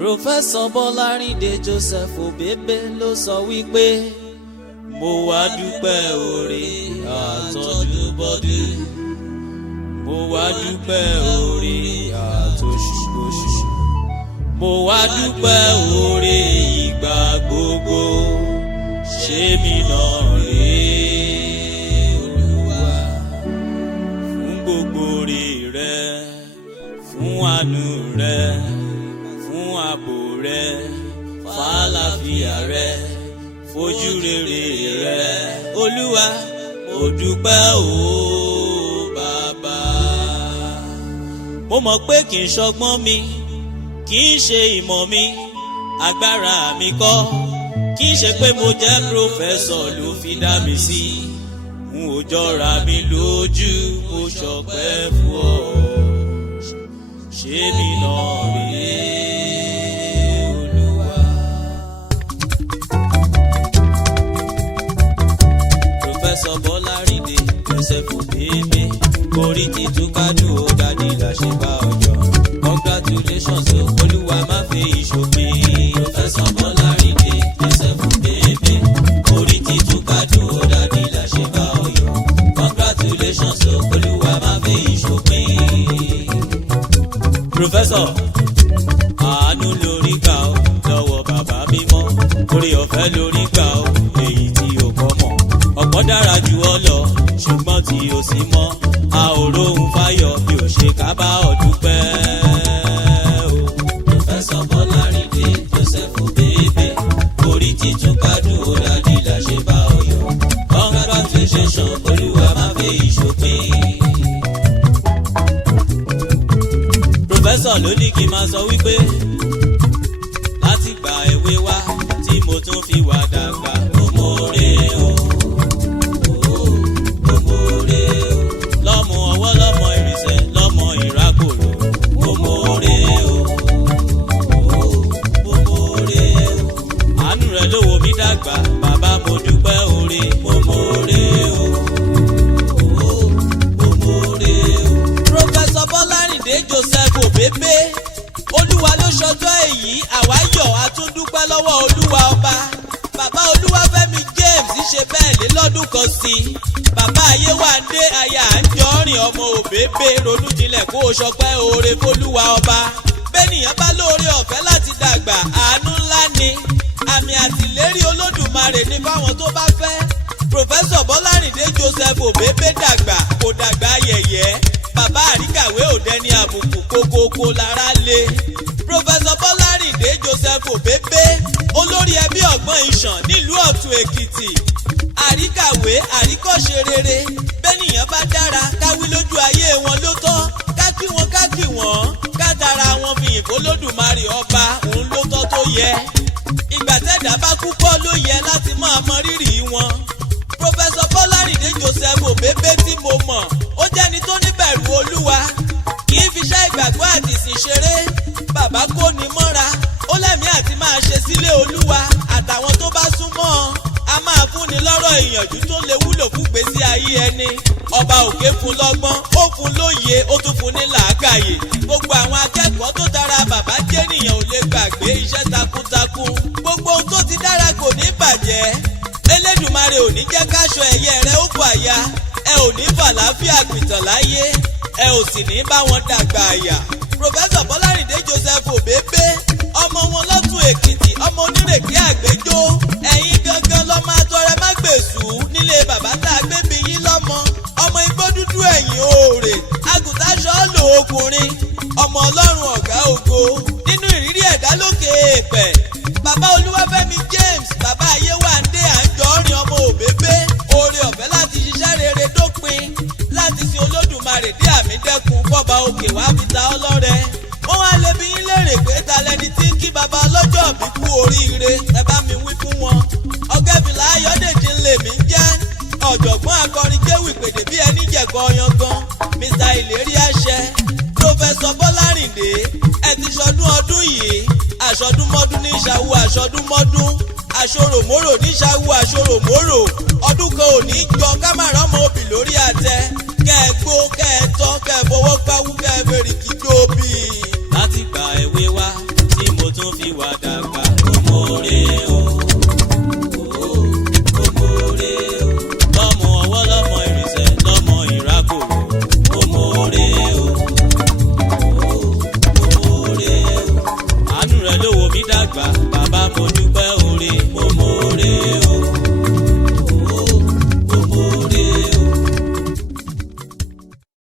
Professor Bọ́lárìndé Joseph Obebe ló sọ wípé mo wá dúpẹ́ oore àtọdúbọdún, mo wá dúpẹ́ oore àtòṣùbọ̀ṣù, mo wá dúpẹ́ oore ìgbà gbogbo, ṣé mi náà rèé Olúwa, fún gbogbo oore rẹ, fún àánú rẹ, fún ààbò rẹ, fàlàfíà rẹ, fojú rere rẹ Olúwa, mo dúpẹ́ o Bàbá. Mo mọ̀ pé kì í ṣọgbọ́n mi, kì í ṣe ìmọ̀ mi, agbára mi kọ́, kì í ṣe pé mo jẹ́ pòfẹ́sọ̀ ló fi dá mi sí, n ò jọra mi lójú, mo ṣọpẹ́ fún ọ, ṣé mi náà rèé Olúwa. Professor Bọ́lárìndé Joseph Obebe, orí títúkádù ó dádì láṣẹ bá ọjọ́, congratulations o Olúwa má fẹ́ ìṣòpin. Professor Bọ́lárìndé Joseph Obebe, orí títúkádù ó dádì láṣẹ bá ọjọ́, congratulations o Olúwa má fẹ́ ìṣòpin. Professor, àánú lórí gbà ó lọ́wọ́ bàbá mímọ́, orí ọ̀fẹ́ lórí gbà ó èyí tí ó kọ́ mọ̀, ọ̀pọ̀ dára jù ọ́ lọ ṣùgbọ́n tí ó sì mọ́, a ò róhun fáyọ̀ bí ó ṣe ká bá ọ dúpẹ́ o. Professor Bọ́lárìndé Joseph Obebe, orí títúkádù ó dádì láṣẹ bá ọ yọ̀, congratulations Olúwa má fẹ́ ìṣòpin. Professor ló ní kí n máa sọ wípé láti gba èwe wá tí mo tún fi wà dàgbà, mo mọ̀ọ́rẹ́ o, mo mọ̀ọ́rẹ́ o, lọ́mọ ọwọ́ lọ́mọ ìrìnsẹ̀ lọ́mọ ìrákòrò, mo mọ̀ọ́rẹ́ o, mo mọ̀ọ́rẹ́ o, àánú rẹ̀ ló wò mí dàgbà, bàbá mo dúpẹ́ oore, mo mọ̀ọ́rẹ́ o, mo mọ̀ọ́rẹ́ o. Professor Bọ́lárìndé Joseph Obebe, Olúwa ló ṣọjọ́ èyí, àwa yọ̀ a tún dúpẹ́ lọ́wọ́ Olúwa ọba. Bàbá Olúwafẹ́mi James ṣe bẹ́ẹ̀ lé lọ́dún kan sí i. Bàbá Ayéwándé aya Àńjọ́rìn ọmọ Obebe, ronú jinlẹ̀ kó o ṣọpẹ́ oore f'Olúwa ọba. Bẹ́nìyàn bá lóore ọ̀fẹ́ láti dàgbà, àánú ńlá ni, àmì àtìlérí Olódùmarè ní fáwọn tó bá fẹ́. Professor Bọ́lárìndé Joseph Obebe dàgbà, kò dàgbà yẹ̀yẹ́, bàbá àríkàwé òde ní àbùkù, kókókó lára lé. Professor Bọ́lárìndé Joseph Obebe, olórí ẹbí ọ̀gbọ́n ìṣàn nílùú Ọ̀tún Èkìtì, àríkàwé àríkọ́ṣe rere, bẹ́nìyàn bá dára káwí lójú ayé wọn ló tọ́, ká kí wọ́n ká tara wọn fi yìn f'Olódùmarè ọba, òun ló tọ́ tó yẹ. Ìgbà tẹ́dá bá kú kọ́ ló yẹ láti máa mọ rírì wọn. Professor Bọ́lárìndé Joseph Obebe tí mo mọ̀, ó jẹ́ni tó níbẹ̀rù Olúwa, kì í fi iṣẹ́ ìgbàgbọ́ àti ìsìn ṣeré, bàbá kó ni mọ́ra, ó lẹ́mìí àti máa ṣe sílé Olúwa àtàwọn tó bá súnmọ́ ọ, a máa fúnni lọ́rọ̀ ìyànjú tó lè wúlò fún gbésí ayé ẹni. Ọba òkè fún lọ́gbọ́n, ó fún lóye, ó tún fún ní làákàyè. Gbogbo àwọn akẹ́kọ̀ọ́ tó dára bàbá jẹ́nìyàn ò lè gbàgbé iṣẹ́ takuntakun. Gbogbo ohun tó ti dára kò ní bàjẹ́. Elédùmarè ò ní jẹ́ káṣọ ẹ̀yẹ rẹ ó fàya, ẹ ò ní fàlàáfíà pìtàn láyé, ẹ ò sì ní bá wọn dàgbà àyà. Professor Bọ́lárìndé Joseph Obebe, ọmọ wọn lọ́tún Èkìtì, ọmọ onírèké àgbéjó, ẹ̀yin gangan lọ́mọ atọrẹ mágbèsù nílé bàbá tá a gbé bí yín lọ́mọ, ọmọ igbó dúdú ẹ̀yìn òòrè, àgùntàn ṣọ́ọ̀lù ọkùnrin, ọmọ Ọlọ́run ọ̀gá ògo, nínú ìrírí ẹ̀dá lókè èèpẹ̀. Bàbá Olúwafẹ́mi James, bàbá Ayéwándé Àńjọ́rìn ọmọ Obebe, oore ọ̀fẹ́ láti ṣiṣẹ́ rere dópin, láti sin Olódùmarè dé àmì dẹ́kun, kọ́ba òkè wá fi ta ọlọ́rẹ. Wọ́n wá lé bí yín léèrè pé ta lẹni tí ń kí bàbá ọlọ́jọ́ bí kú oríire, ẹ bá mi wí fún wọn. Ọ̀gẹ́fìlà Ayọ̀dèjì ńlẹ̀mí jẹ́, ọ̀jọ̀gbọ́n akọrin kéwì pèdè bí ẹni jẹ̀kọ́ yangan, Mr. Ìlérí àṣẹ. Professor Bọ́lárìndé, ẹ ti ṣọdún ọdún yìí, àṣọdúnmọ́dún ní ṣàwù àṣọdúnmọ́dún, àṣòròmórò ní ṣàwù àṣòròmórò,